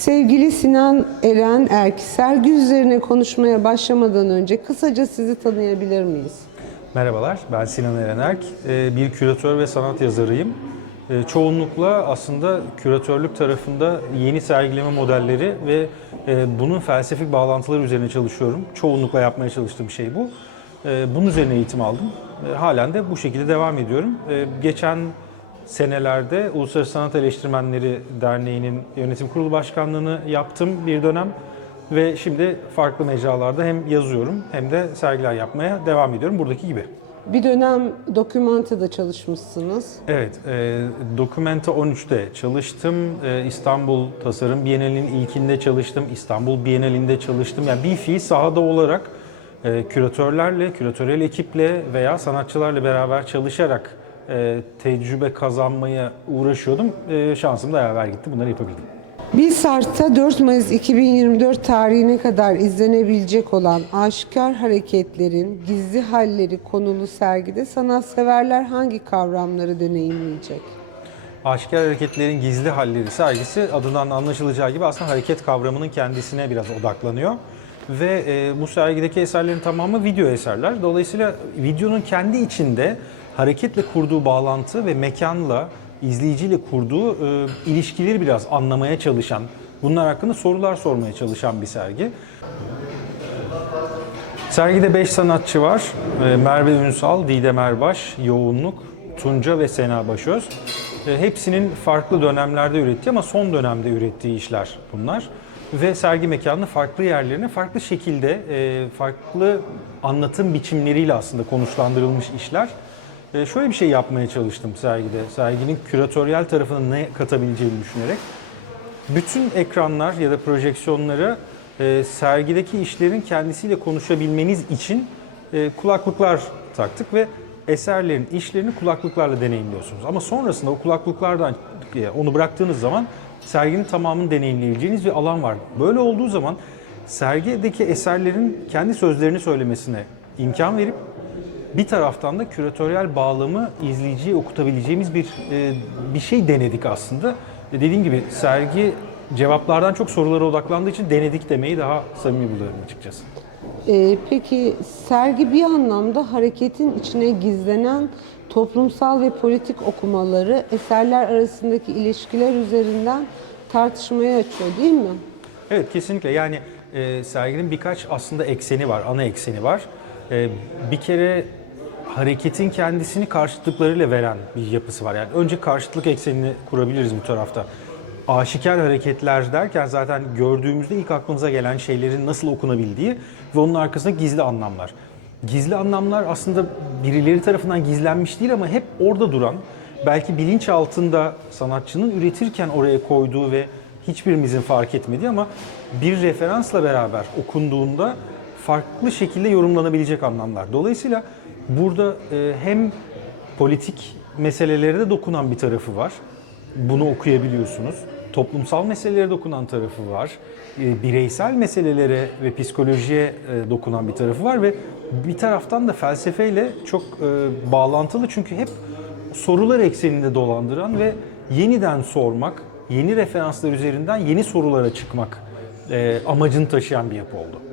Sevgili Sinan Eren Erk, sergi üzerine konuşmaya başlamadan önce kısaca sizi tanıyabilir miyiz? Merhabalar, ben Sinan Erenerk. Ee, Bir küratör ve sanat yazarıyım. Ee, Çoğunlukla aslında küratörlük tarafında yeni sergileme modelleri ve e, bunun felsefik bağlantıları üzerine çalışıyorum. Çoğunlukla yapmaya çalıştığım şey bu. Ee, Bunun üzerine eğitim aldım. Halen de bu şekilde devam ediyorum. Geçen senelerde Uluslararası Sanat Eleştirmenleri Derneği'nin yönetim kurulu başkanlığını yaptım bir dönem. Ve şimdi farklı mecralarda hem yazıyorum hem de sergiler yapmaya devam ediyorum buradaki gibi. Bir dönem dokümantada çalışmışsınız. Evet, e, Documenta 13'te çalıştım. E, İstanbul Tasarım Bienali'nin ilkinde çalıştım. İstanbul Bienali'nde çalıştım. Yani bir fiil sahada olarak e, küratörlerle, küratörel ekiple veya sanatçılarla beraber çalışarak e, tecrübe kazanmaya uğraşıyordum. E, şansım da yaver gitti. Bunları yapabildim. Bilsart'ta 4 Mayıs 2024 tarihine kadar izlenebilecek olan aşikar hareketlerin gizli halleri konulu sergide sanatseverler hangi kavramları deneyimleyecek? Aşikar Hareketlerin Gizli Halleri sergisi adından anlaşılacağı gibi aslında hareket kavramının kendisine biraz odaklanıyor. Ve e, bu sergideki eserlerin tamamı video eserler. Dolayısıyla videonun kendi içinde hareketle kurduğu bağlantı ve mekanla, izleyiciyle kurduğu e, ilişkileri biraz anlamaya çalışan, bunlar hakkında sorular sormaya çalışan bir sergi. Sergide 5 sanatçı var. Ee, Merve Ünsal, Didem Erbaş, Yoğunluk, Tunca ve Sena Başöz. Ee, Hepsinin farklı dönemlerde ürettiği ama son dönemde ürettiği işler bunlar. Ve sergi mekanını farklı yerlerine farklı şekilde, e, farklı anlatım biçimleriyle aslında konuşlandırılmış işler. Ee, Şöyle bir şey yapmaya çalıştım sergide. Serginin küratöryel tarafını ne katabileceğini düşünerek bütün ekranlar ya da projeksiyonları e, sergideki işlerin kendisiyle konuşabilmeniz için e, kulaklıklar taktık ve eserlerin işlerini kulaklıklarla deneyimliyorsunuz. Ama sonrasında o kulaklıklardan e, onu bıraktığınız zaman serginin tamamını deneyimleyebileceğiniz bir alan var. Böyle olduğu zaman sergideki eserlerin kendi sözlerini söylemesine imkan verip bir taraftan da küratöryel bağlamı izleyiciye okutabileceğimiz bir e, bir şey denedik aslında. E, dediğim gibi sergi cevaplardan çok sorulara odaklandığı için denedik demeyi daha samimi buluyorum açıkçası. Ee, peki sergi bir anlamda hareketin içine gizlenen toplumsal ve politik okumaları eserler arasındaki ilişkiler üzerinden tartışmaya açıyor değil mi? Evet kesinlikle yani e, serginin birkaç aslında ekseni var, ana ekseni var. E, bir kere hareketin kendisini karşıtlıklarıyla veren bir yapısı var. Yani önce karşıtlık eksenini kurabiliriz bu tarafta. Aşikar hareketler derken zaten gördüğümüzde ilk aklımıza gelen şeylerin nasıl okunabildiği ve onun arkasında gizli anlamlar. Gizli anlamlar aslında birileri tarafından gizlenmiş değil ama hep orada duran, belki bilinç altında sanatçının üretirken oraya koyduğu ve hiçbirimizin fark etmediği ama bir referansla beraber okunduğunda farklı şekilde yorumlanabilecek anlamlar. Dolayısıyla burada e, hem politik meselelere de dokunan bir tarafı var. Bunu okuyabiliyorsunuz. Toplumsal meselelere dokunan tarafı var. E, bireysel meselelere ve psikolojiye e, dokunan bir tarafı var ve bir taraftan da felsefeyle çok bağlantılı çünkü hep sorular ekseninde dolandıran ve yeniden sormak, yeni referanslar üzerinden yeni sorulara çıkmak amacını taşıyan bir yapı oldu.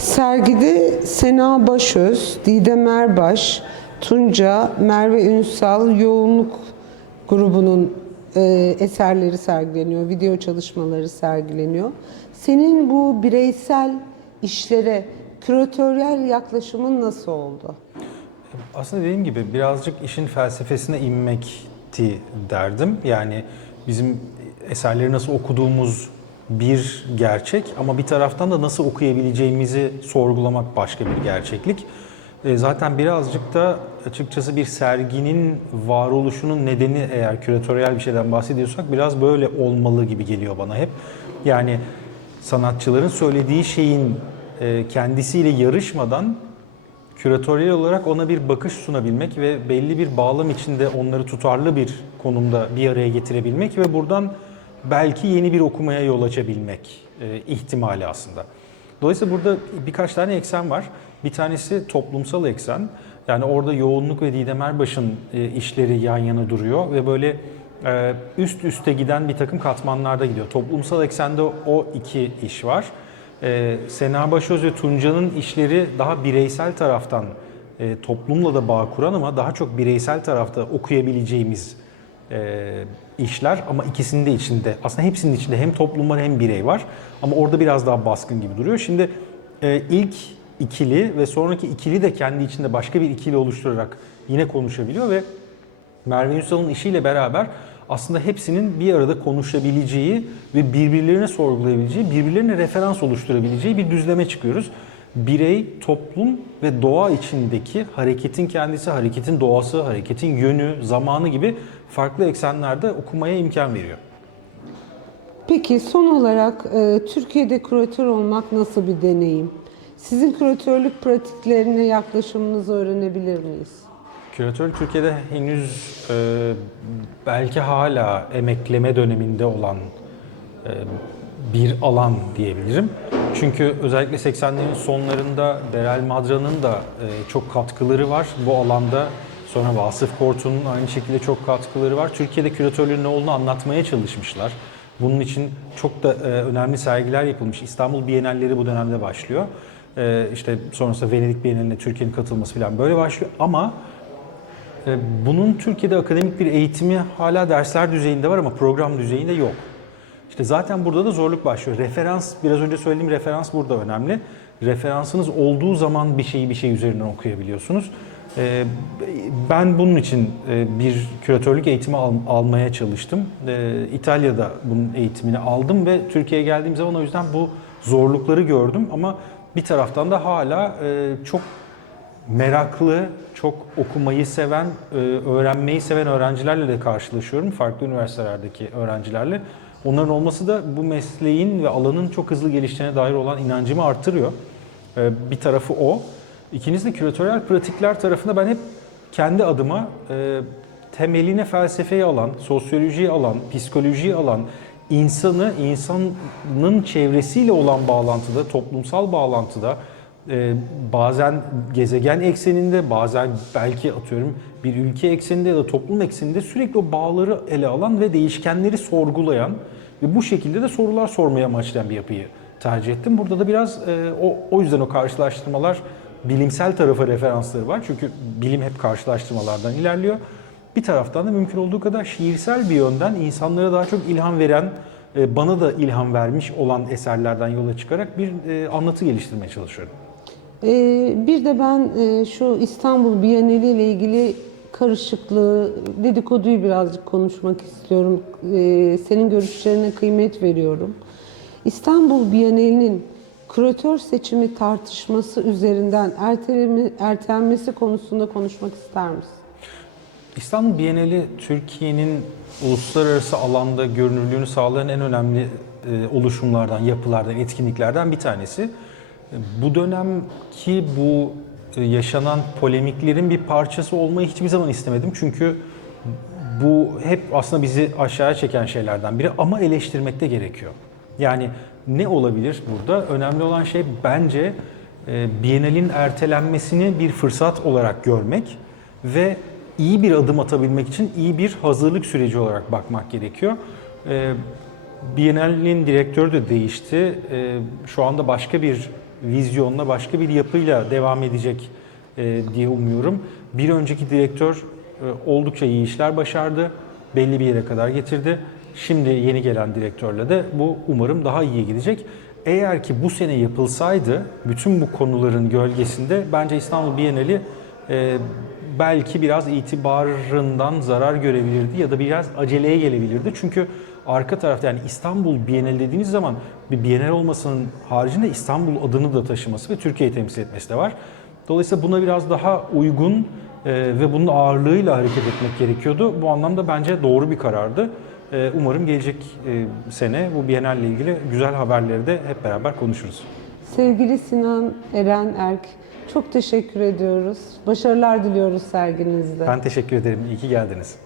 Sergide Sena Başöz, Didem Erbaş, Tunca, Merve Ünsal, Yoğunluk grubunun e, eserleri sergileniyor, video çalışmaları sergileniyor. Senin bu bireysel işlere küratöryel yaklaşımın nasıl oldu? Aslında dediğim gibi birazcık işin felsefesine inmekti derdim. Yani bizim eserleri nasıl okuduğumuz bir gerçek ama bir taraftan da nasıl okuyabileceğimizi sorgulamak başka bir gerçeklik. E, Zaten birazcık da açıkçası bir serginin varoluşunun nedeni eğer küratöryel bir şeyden bahsediyorsak biraz böyle olmalı gibi geliyor bana hep. Yani sanatçıların söylediği şeyin e, kendisiyle yarışmadan küratöryel olarak ona bir bakış sunabilmek ve belli bir bağlam içinde onları tutarlı bir konumda bir araya getirebilmek ve buradan belki yeni bir okumaya yol açabilmek e, ihtimali aslında. Dolayısıyla burada birkaç tane eksen var. Bir tanesi toplumsal eksen. Yani orada yoğunluk ve Didem Erbaş'ın e, işleri yan yana duruyor ve böyle e, üst üste giden bir takım katmanlarda gidiyor. Toplumsal eksende o iki iş var. Sena Başöz ve Tunca'nın işleri daha bireysel taraftan toplumla da bağ kuran ama daha çok bireysel tarafta okuyabileceğimiz e, işler ama ikisinin de içinde aslında hepsinin içinde hem toplum var hem birey var ama orada biraz daha baskın gibi duruyor. Şimdi e, ilk ikili ve sonraki ikili de kendi içinde başka bir ikili oluşturarak yine konuşabiliyor ve Merve Ünsal'ın işiyle beraber aslında hepsinin bir arada konuşabileceği ve birbirlerine sorgulayabileceği, birbirlerine referans oluşturabileceği bir düzleme çıkıyoruz. Birey, toplum ve doğa içindeki hareketin kendisi, hareketin doğası, hareketin yönü, zamanı gibi farklı eksenlerde okumaya imkan veriyor. Peki son olarak e, Türkiye'de küratör olmak nasıl bir deneyim? Sizin küratörlük pratiklerine yaklaşımınızı öğrenebilir miyiz? Küratörlük Türkiye'de henüz e, belki hala emekleme döneminde olan e, bir alan diyebilirim. Çünkü özellikle 80'lerin sonlarında Berel Madra'nın da e, çok katkıları var bu alanda. Sonra Vasıf Kortun'un aynı şekilde çok katkıları var. Türkiye'de küratörlüğün ne olduğunu anlatmaya çalışmışlar. Bunun için çok da e, önemli sergiler yapılmış. İstanbul Bienalleri bu dönemde başlıyor. E, işte sonrasında Venedik Bienali'ne Türkiye'nin katılması falan böyle başlıyor. Ama Bunun Türkiye'de akademik bir eğitimi hala dersler düzeyinde var ama program düzeyinde yok. İşte zaten burada da zorluk başlıyor. Referans, biraz önce söylediğim referans burada önemli. Referansınız olduğu zaman bir şeyi bir şey üzerinden okuyabiliyorsunuz. E, Ben bunun için e, bir küratörlük eğitimi al- almaya çalıştım. E, İtalya'da bunun eğitimini aldım ve Türkiye'ye geldiğim zaman o yüzden bu zorlukları gördüm ama bir taraftan da hala e, çok meraklı, çok okumayı seven, e, öğrenmeyi seven öğrencilerle de karşılaşıyorum. Farklı üniversitelerdeki öğrencilerle. Onların olması da bu mesleğin ve alanın çok hızlı geliştiğine dair olan inancımı artırıyor. E, Bir tarafı o. İkincisi de küratöryel pratikler tarafında ben hep kendi adıma e, temeline felsefeyi alan, sosyolojiyi alan, psikolojiyi alan, insanı, insanın çevresiyle olan bağlantıda, toplumsal bağlantıda, ee, bazen gezegen ekseninde, bazen belki atıyorum bir ülke ekseninde ya da toplum ekseninde sürekli o bağları ele alan ve değişkenleri sorgulayan ve bu şekilde de sorular sormaya amaçlayan bir yapıyı tercih ettim. Burada da biraz e, o, o yüzden o karşılaştırmalar bilimsel tarafa referansları var. Çünkü bilim hep karşılaştırmalardan ilerliyor. Bir taraftan da mümkün olduğu kadar şiirsel bir yönden insanlara daha çok ilham veren, e, bana da ilham vermiş olan eserlerden yola çıkarak bir e, anlatı geliştirmeye çalışıyorum. Ee, bir de ben e, şu İstanbul Bienali ile ilgili karışıklığı, dedikoduyu birazcık konuşmak istiyorum. Ee, senin görüşlerine kıymet veriyorum. İstanbul Bienali'nin küratör seçimi tartışması üzerinden erteleme, ertelenmesi konusunda konuşmak ister misin? İstanbul Bienali Türkiye'nin uluslararası alanda görünürlüğünü sağlayan en önemli e, oluşumlardan, yapılardan, etkinliklerden bir tanesi. Bu dönemki bu e, yaşanan polemiklerin bir parçası olmayı hiçbir zaman istemedim. Çünkü bu hep aslında bizi aşağıya çeken şeylerden biri ama eleştirmek de gerekiyor. Yani ne olabilir burada? Önemli olan şey bence e, Bienal'in ertelenmesini bir fırsat olarak görmek ve iyi bir adım atabilmek için iyi bir hazırlık süreci olarak bakmak gerekiyor. E, Bienal'in direktörü de değişti. Şu anda başka bir vizyonla, başka bir yapıyla devam edecek e, diye umuyorum. Bir önceki direktör e, oldukça iyi işler başardı. Belli bir yere kadar getirdi. Şimdi yeni gelen direktörle de bu umarım daha iyi gidecek. Eğer ki bu sene yapılsaydı bütün bu konuların gölgesinde bence İstanbul Bienali e, belki biraz itibarından zarar görebilirdi ya da biraz aceleye gelebilirdi. Çünkü arka tarafta yani İstanbul Bienali dediğiniz zaman bir Bienal olmasının haricinde İstanbul adını da taşıması ve Türkiye'yi temsil etmesi de var. Dolayısıyla buna biraz daha uygun e, ve bunun ağırlığıyla hareket etmek gerekiyordu. Bu anlamda bence doğru bir karardı. E, umarım gelecek e, sene bu Bienal ile ilgili güzel haberleri de hep beraber konuşuruz. Sevgili Sinan Eren Erk, çok teşekkür ediyoruz. Başarılar diliyoruz serginizde. Ben teşekkür ederim. İyi ki geldiniz.